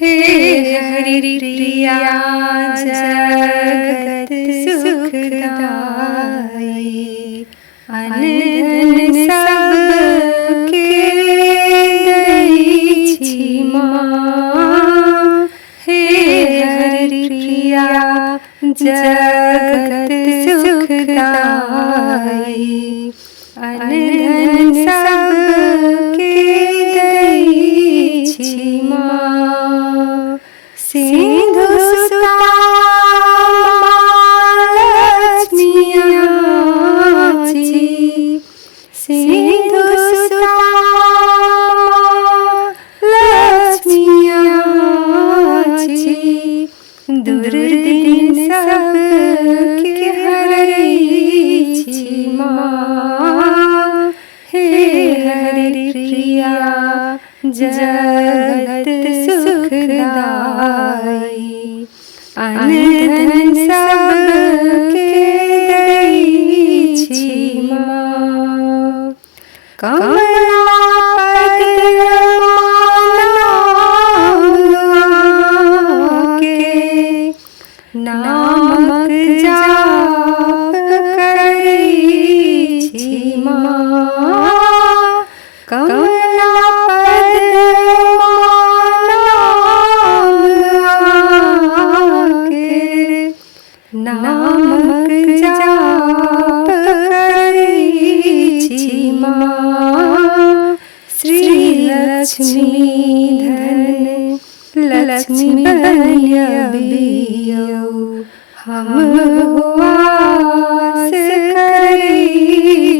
हे हरि प्रिया जगत सुखदाई, अन धन सब के दई छी माँ। हे हरि प्रिया जगत सुखदाई, अन धन सब के दई छी माँ। सिंधु सुता लक्ष्मियाची, सिंधु सुता लक्ष्मियाची, दुर्दिन सब के हरई छी माँ। हे हरि प्रिया जगत सुखदाई, अन धन सब के दई छी माँ। कमला पद के नामक जाप करी छी माँ। कमला पद के नामक जाप करी छी माँ। श्री लक्ष्मी धन लक्ष्मी बनियो, हम वास करी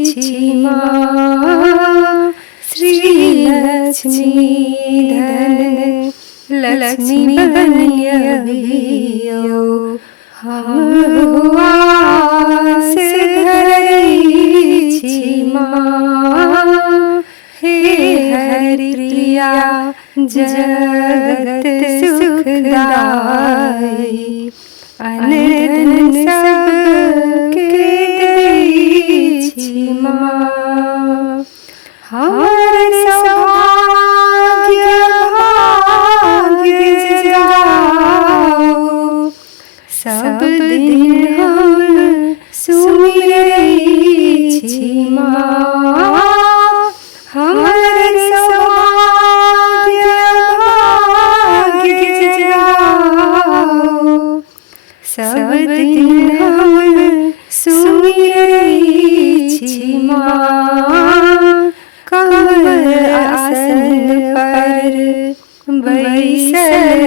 छी माँ। श्री लक्ष्मी धन लक्ष्मी बनियो, हम वास धरी छी माँ। हे हरि प्रिया जगत सुखदाई, अन धन सब के दई छी माँ। हमर सौभाग्य भाग्य जगाओ, सब दिन हम सुमिरई छी माँ। हमर सौभाग्य भाग्य जगाओ, सब दिन हम सुमिरई छी माँ। कमल आसन पर बैसल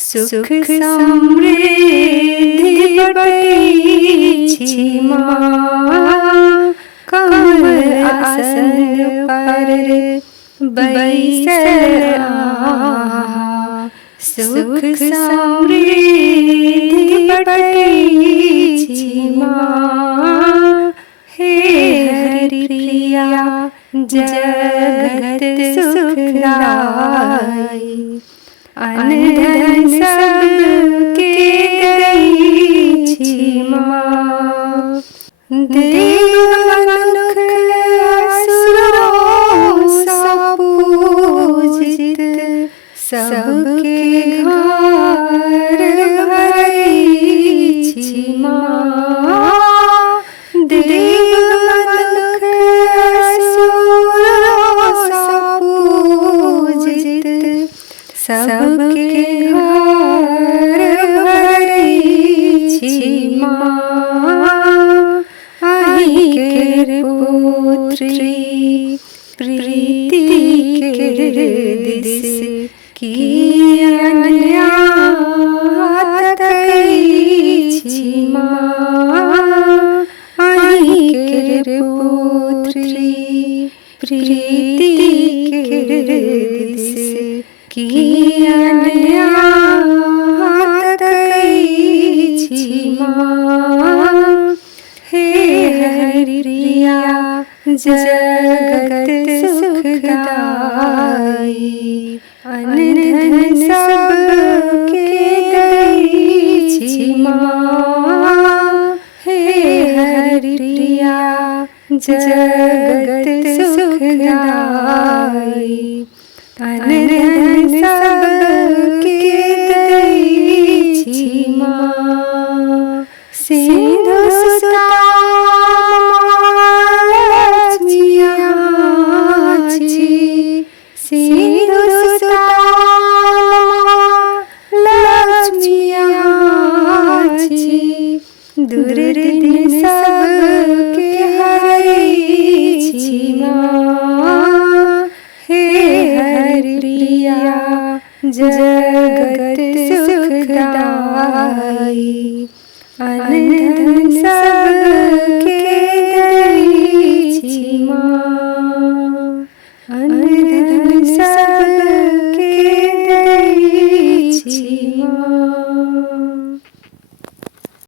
सुख समृद्धि बटई छी माँ। कमल आसन पर बैसल सुख समृद्धि बटई छी माँ। हे हरि प्रिया जगत सुखदाई, अन धन सब के दई छी माँ। देव मनुख असुरों सा पूजित, सबके घर भरई छी माँ। देव मनुख असुरों सा पूजित, सबके घर भरई छी माँ। आहि केर पुत्री प्रीति केर दिस, कियन तकई छी माँ। आहि केर पुत्री प्रीति केर दिस, कियन तकई छी माँ। हे हरि प्रिया जगत सुखदाई, अन धन सब के दई छी माँ। हे हरि प्रिया जगत सुखदाई, अन धन सब